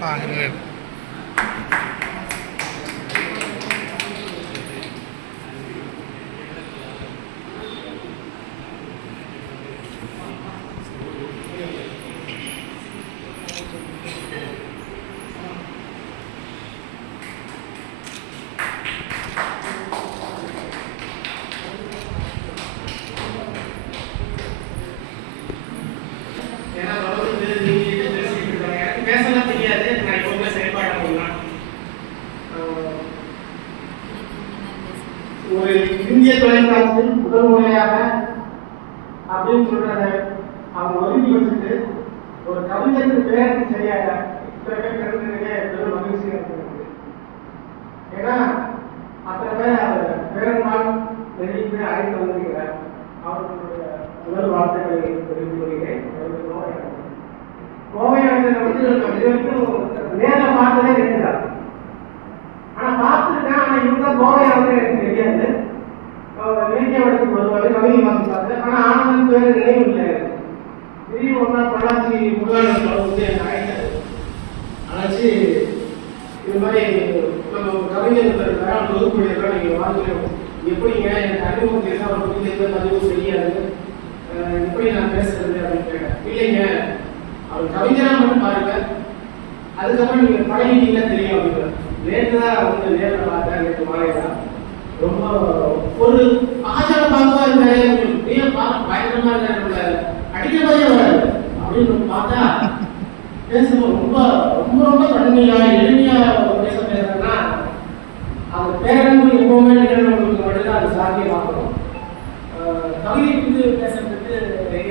ba cái người Thank you. ஒரு இந்திய தொலைக்காட்சியில் முதல் முறையாக அப்படின்னு சொல்றத அவங்க ஒதுக்கி வச்சுட்டு ஒரு கவிஞருக்கு பேருக்கு சரியாக இத்தனை பேர் திறந்ததுக்கே பெரும் மகிழ்ச்சியாக இருக்கிறது ஏன்னா அத்தனை பேர் அவர் பேரன்பால் நெருங்கி அழைத்து வந்திருக்கிறார். அவர்களுடைய முதல் வார்த்தைகளை தெரிந்து கொள்கிறேன். அவருக்கு கோவை அடைந்ததை வந்து நேரில் பார்த்ததே கிடையாது ஆனா பார்த்துருக்கேன் ஆனா இவங்க கோவை வந்து எனக்கு தெரியாது அவர் இலக்கிய வடத்துக்கு வருவாரு கவிதை வாசிப்பாரு ஆனா ஆனந்தன் பேரு நினைவு இல்லை. திடீர்னு ஒரு நாள் பொள்ளாச்சி முருகானந்த வந்து என்னை அழைத்தாரு. அழைச்சி இது மாதிரி நம்ம ஒரு கவிஞர் இருக்காரு அவர் வகுப்புடையதான் நீங்க எப்படிங்க எனக்கு அறிமுகம் தெரியாது அவர் பற்றி எந்த தெரியாது? எப்படி நான் பேசுறது அப்படின்னு கேட்டேன். இல்லைங்க அவர் கவிஞராக மட்டும் பாருங்க. அதுக்கப்புறம் நீங்கள் பழகிட்டீங்கன்னா தெரியும் அப்படின்னு நேற்று தான் வந்து நேரில் பார்த்தேன் நேற்று மாலையா ரொம்ப ஒரு பார்க்க பயங்கரமா மாதிரியே வராது அப்படின்னு பார்த்தா பேசும்போது ரொம்ப ரொம்ப ரொம்ப கடுமையா எளிமையா பேச பேசுறேன்னா அந்த பேரன்பு எப்பவுமே நிகழ்வுகளுக்கு மட்டும்தான் அது சாத்தியமாகும் ஆஹ் கவிதை குறித்து பேசுறதுக்கு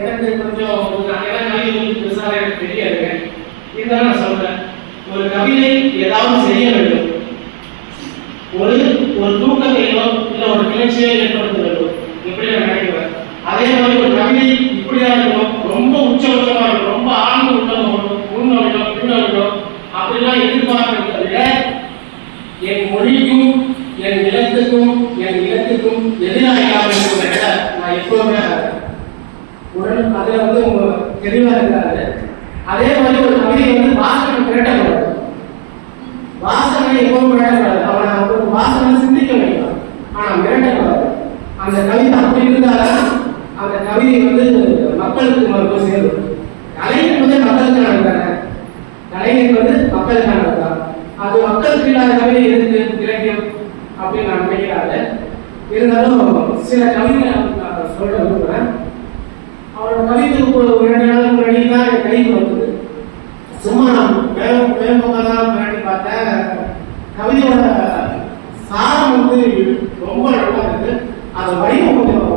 எனக்கு கொஞ்சம் ஏன்னா கவிதை பெருசாக எனக்கு தெரியாது இருந்தாலும் நான் சொல்றேன் ஒரு கவிதை ஏதாவது செய்ய வேண்டும் ஒரு ஒரு தூக்கத்தையோ இல்லை ஒரு கிளர்ச்சியோ ஏற்படுத்த வேண்டும் எப்படி நான் நினைக்கிறேன் அதே மாதிரி ஒரு கவிதை இப்படிதான் இருக்கும் ரொம்ப உச்ச உச்சமா இருக்கும் ரொம்ப ஆழ்ந்து உள்ளவங்க உள்நோக்கம் பின்னோக்கம் அப்படிலாம் எதிர்பார்க்கறதை விட என் மொழிக்கும் என் நிலத்துக்கும் என் இலக்குக்கும் எதிராக இல்லாமல் நான் எப்பவுமே உடல் அதுல வந்து உங்க தெளிவா இருக்காரு அதே மாதிரி ஒரு கவிதை வந்து வாசனை திரட்டக்கூடாது வாசனை எப்பவும் மிரட்டக்கூடாது அவனை வந்து ஒரு வாசனை சிந்திக்க வேண்டாம் ஆனா மிரட்டக்கூடாது அந்த கவிதை அப்படி இருந்தாலும் அந்த கவிதை வந்து மக்களுக்கு மறுபடியும் சேரும். கலை என்பது மக்களுக்கானது தானே. கலை என்பது மக்களுக்கானது. அது மக்களுக்கு இல்லாத கவிதை எதுக்கு இலக்கியம் அப்படின்னு நான் நினைக்கிறாரு இருந்தாலும் சில கவிதைகளை நான் சொல்ல விரும்புகிறேன் அவரோட கவிதை ஒரு ரெண்டு நாள் முன்னாடி தான் என் கைக்கு வந்தது சும்மா நான் வேகம் வேகமாக தான் முன்னாடி பார்த்தேன். கவிதையோட சாரம் வந்து ரொம்ப நல்லா இருக்கு அதை வடிவம் கொஞ்சம்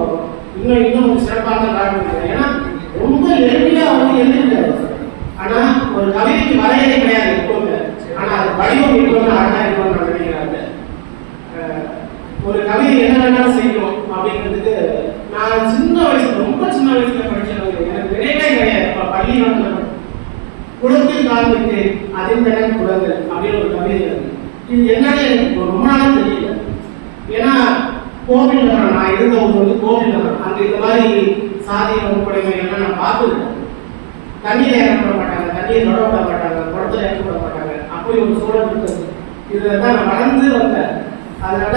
இன்னும் இன்னும் கொஞ்சம் சிறப்பாக தான் காட்டுங்க ஏன்னா ரொம்ப எளிமையா வந்து எழுதிருக்காரு ஆனா ஒரு கவிதைக்கு வரையறை கிடையாது எப்பவுமே ஆனா அது வடிவம் எப்பவுமே அழகா இருக்கும்னு நான் நினைக்கிறாங்க அஹ் கவிதை என்ன வேணாலும் செய்யணும் அப்படிங்கிறதுக்கு நான் சின்ன வயசுல ரொம்ப சின்ன வயசுல படிச்சவங்க எனக்கு நினைவே கிடையாது. பள்ளி வந்து குளத்தில் காண்பித்து அதிர்ந்தன குழந்தை அப்படின்னு ஒரு கவிதை இருக்கு. இது என்னன்னு எனக்கு ரொம்ப நாளா தெரியல. ஏன்னா கோவில் நான் இருந்த ஊர் வந்து கோவில் நகரம் இந்த மாதிரி சாதி வகுப்படைமை எல்லாம் நான் பார்த்துருக்கேன். தண்ணியில் இறக்கப்பட மாட்டாங்க. தண்ணியை நட விட மாட்டாங்க. குளத்தில் இறக்கப்பட மாட்டாங்க. அப்படி ஒரு சூழல் இருக்குது இதில் தான் நான் வளர்ந்து வந்தேன். அதனால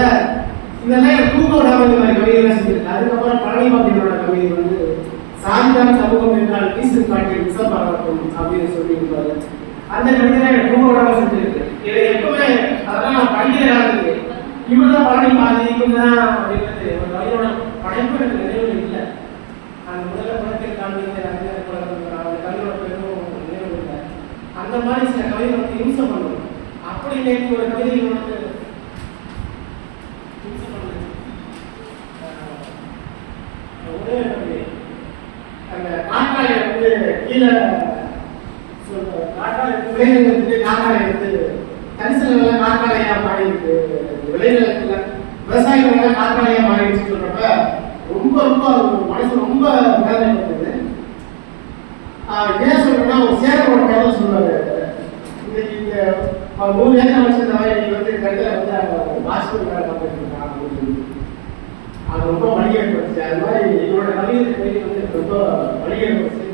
இதெல்லாம் எனக்கு தூக்கம் விடாம செஞ்சிருக்காரு அதுக்கப்புறம் பழனி பாண்டியனோட கவிதை வந்து சாதிதான் சமூகம் என்றால் வீசு காட்டில் விசப்பரக்கும் அப்படின்னு சொல்லியிருப்பாரு. அந்த கவிதை எனக்கு செஞ்சிருக்கு. இதை எப்பவுமே அதெல்லாம் நான் படிக்கிற காலத்துக்கு இவர்தான் பழனி பாதி இவங்கதான் அப்படின்றது ஒரு கவிதையோட படைப்பு எனக்கு நினைவு இல்லை. அந்த முதல்ல குளத்தில் காண்பித்த அறிஞர் குளத்தில் அந்த கவிதையோட பெரும் நினைவு இல்லை. அந்த மாதிரி சில கவிதை வந்து இம்சம் பண்ணணும் அப்படி நேற்று ஒரு கவிதை வந்து அஹ் அந்த காக்காயை வந்து கீழே சொல்ற காக்காய் விளைநிலத்துக்கு காக்காயை வந்து தரிசனங்கள காக்காலையா மாறி இருக்கு விளைநிலத்துல விவசாயிகள் காக்காலையா மாறிடுச்சு சொல்றப்ப ரொம்ப ரொம்ப ஒரு மனசு ரொம்ப வேதனைப்பட்டது ஆஹ் ஏன் சொல்றேன்னா ஒரு சேரோட கதை சொல்லுவாரு இன்னைக்கு இந்த அவன் நூறு ஏக்கர் வச்சிருந்தவன் இன்னைக்கு வந்து கடையில் வந்து அவன் வேலை பார்த்துட்டு அப்படின்னு அது ரொம்ப வழி ஏற்படுச்சு அது மாதிரி என்னோட கவிதை கவிதை வந்து ரொம்ப வழி ஏற்படுச்சு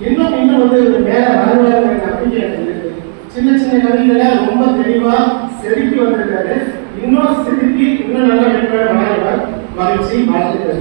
இன்னும் இன்னும் வந்து மேல வருவாங்க நம்பிக்கை எனக்கு இருக்கு. சின்ன சின்ன கவிதைகளை ரொம்ப தெளிவா செதுக்கி வந்திருக்காரு. இன்னும் செதுக்கி இன்னும் நல்ல மென்மேலும் வளருவார் மகிழ்ச்சி வாழ்த்துக்கள்